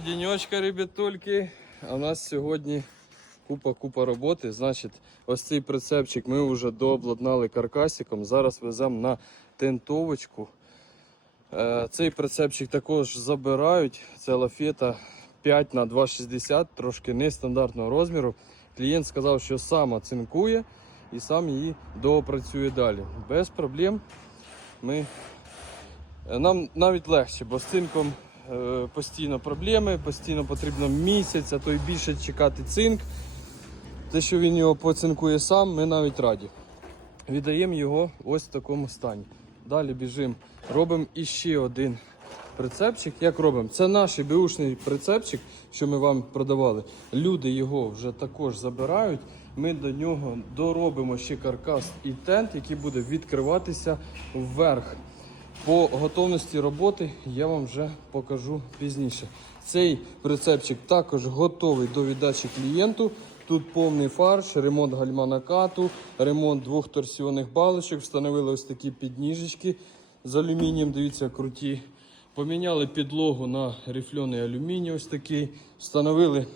Денечка, ребятульки. А у нас сьогодні купа-купа роботи. Значить, ось цей прицепчик ми вже дообладнали каркасиком. Зараз веземо на тентовочку. Е, Цей прицепчик також забирають. Це лафета 5 на 2,60, трошки нестандартного розміру. Клієнт сказав, що сам оцинкує і сам її доопрацює далі. Без проблем. Ми Е, Нам навіть легше, бо з цинком постійно проблеми, постійно потрібно місяць, а то й більше чекати цинк. Те, що він його поцинкує сам, ми навіть раді. Віддаємо його ось в такому стані. Далі біжимо, робимо іще один прицепчик. Як робимо? Це наш беушний прицепчик, що ми вам продавали. Люди його вже також забирають. Ми до нього доробимо ще каркас і тент, який буде відкриватися вверх. По готовності роботи я вам вже покажу пізніше. Цей прицепчик також готовий до віддачі клієнту. Тут повний фарш, ремонт гальманакату, ремонт двох торсіонних балочок. Встановили ось такі підніжечки з алюмінієм. Дивіться, круті. Поміняли підлогу на рифльоний алюміній. Ось такий. Встановили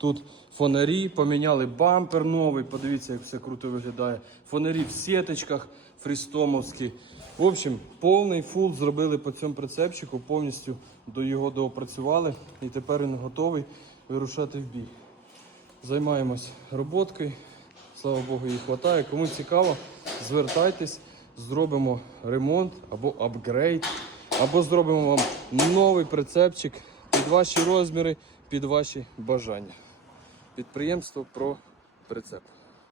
Тут фонарі, поміняли бампер новий, подивіться, як все круто виглядає. Фонарі в сіточках фрістомовські. В общем, повний фул зробили по цьому прицепчику, повністю до його доопрацювали і тепер він готовий вирушати в бій. Займаємось роботкою. Слава Богу, їй вистачає. Кому цікаво, звертайтесь, зробимо ремонт або апгрейд, або зробимо вам новий прицепчик під ваші розміри, під ваші бажання. Підприємство про прицеп.